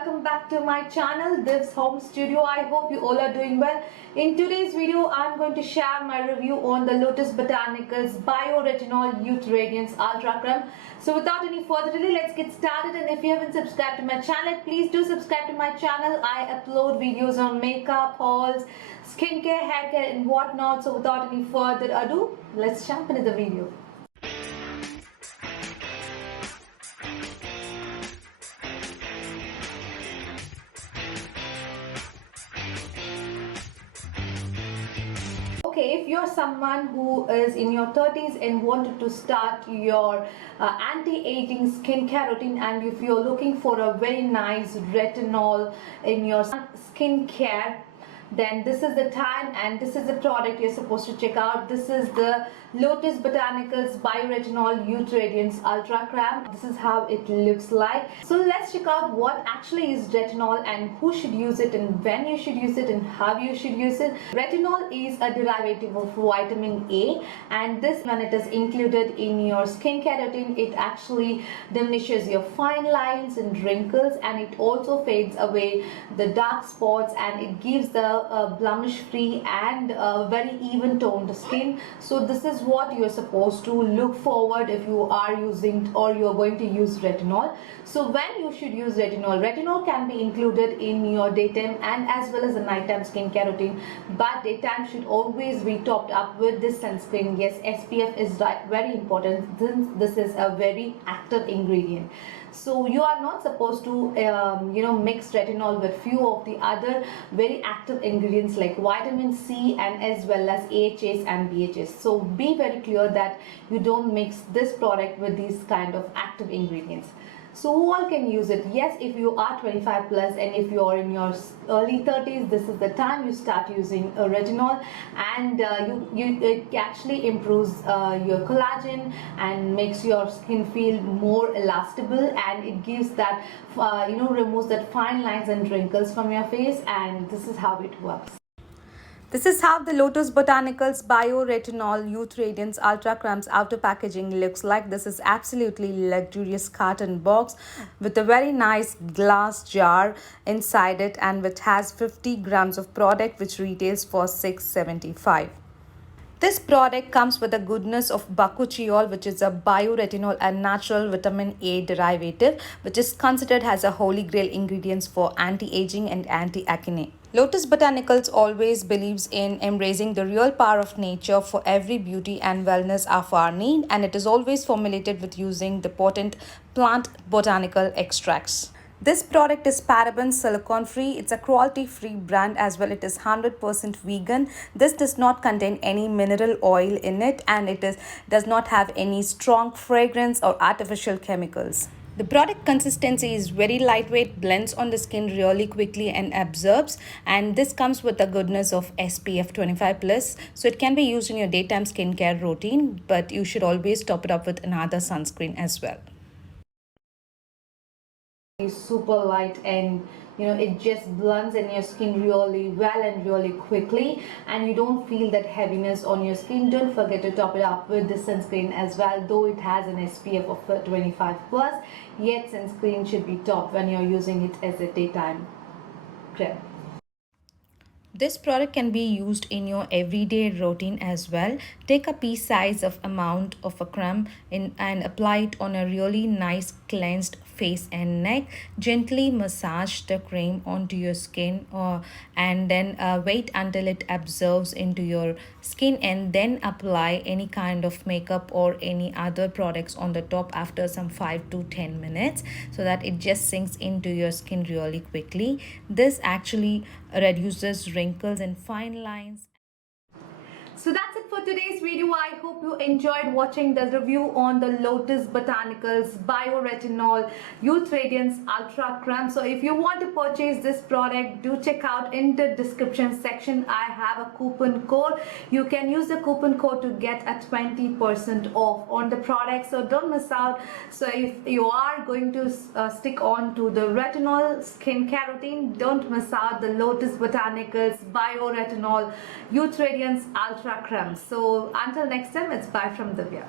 welcome back to my channel, Div's Home Studio. I hope you all are doing well. In today's video, I'm going to share my review on the Lotus Botanicals Bio-Retinol Youth Radiance Ultra Creme. So without any further delay, let's get started. And if you haven't subscribed to my channel, please do subscribe to my channel. I upload videos on makeup, hauls, skincare, hair care and whatnot. So without any further ado, let's jump into the video. Okay, if you're someone who is in your 30s and wanted to start your anti-aging skincare routine, and if you're looking for a very nice retinol in your skincare, then this is the time and this is the product you're supposed to check out. This is the Lotus Botanicals Bio-Retinol Youth Radiance Ultra Creme. This is how it looks like. So let's check out what actually is retinol and who should use it and when you should use it and how you should use it. Retinol is a derivative of vitamin A, and this, when it is included in your skincare routine, it actually diminishes your fine lines and wrinkles, and it also fades away the dark spots, and it gives the blemish free and very even toned skin. So this is what you're supposed to look forward if you are using or you're going to use retinol. So when you should use retinol can be included in your daytime and as well as the nighttime skincare routine, but daytime should always be topped up with this sunscreen. Yes, SPF is very important since this is a very active ingredient. So you are not supposed to mix retinol with few of the other very active ingredients like vitamin C and as well as AHAs and BHAs. So be very clear that you don't mix this product with these kind of active ingredients. So who all can use it? Yes, if you are 25 plus and if you are in your early 30s, this is the time you start using retinol, and it actually improves your collagen and makes your skin feel more elastable, and it gives that removes that fine lines and wrinkles from your face, and this is how it works. This is how the Lotus Botanicals Bio-Retinol Youth Radiance Ultra Creme's outer packaging looks like. This is absolutely luxurious carton box with a very nice glass jar inside it, and which has 50 grams of product, which retails for $6.75. This product comes with the goodness of bakuchiol, which is a bioretinol and natural vitamin A derivative, which is considered as a holy grail ingredients for anti-aging and anti-acne. Lotus Botanicals always believes in embracing the real power of nature for every beauty and wellness of our need, and it is always formulated with using the potent plant botanical extracts. This product is paraben silicone free. It's a cruelty free brand as well. It is 100% vegan. This does not contain any mineral oil in it, and it does not have any strong fragrance or artificial chemicals. The product consistency is very lightweight, blends on the skin really quickly and absorbs, and this comes with the goodness of SPF 25+, so it can be used in your daytime skincare routine, but you should always top it up with another sunscreen as well. It's super light, and it just blends in your skin really well and really quickly, and you don't feel that heaviness on your skin. Don't forget to top it up with the sunscreen as well. Though it has an SPF of 25+, yet sunscreen should be topped when you're using it as a daytime cream. This product can be used in your everyday routine as well. Take a pea size of amount of a creme and apply it on a really nice cleansed face and neck. Gently massage the cream onto your skin and then wait until it absorbs into your skin, and then apply any kind of makeup or any other products on the top after some 5 to 10 minutes, so that it just sinks into your skin really quickly. This actually reduces wrinkles and fine lines. So that's it for today's video. I hope you enjoyed watching the review on the Lotus Botanicals Bio-Retinol Youth Radiance Ultra Creme. So if you want to purchase this product, do check out in the description section. I have a coupon code. You can use the coupon code to get a 20% off on the product. So don't miss out. So if you are going to stick on to the retinol skincare routine, don't miss out the Lotus Botanicals Bio-Retinol Youth Radiance Ultra Creme. So until next time, it's bye from Divya.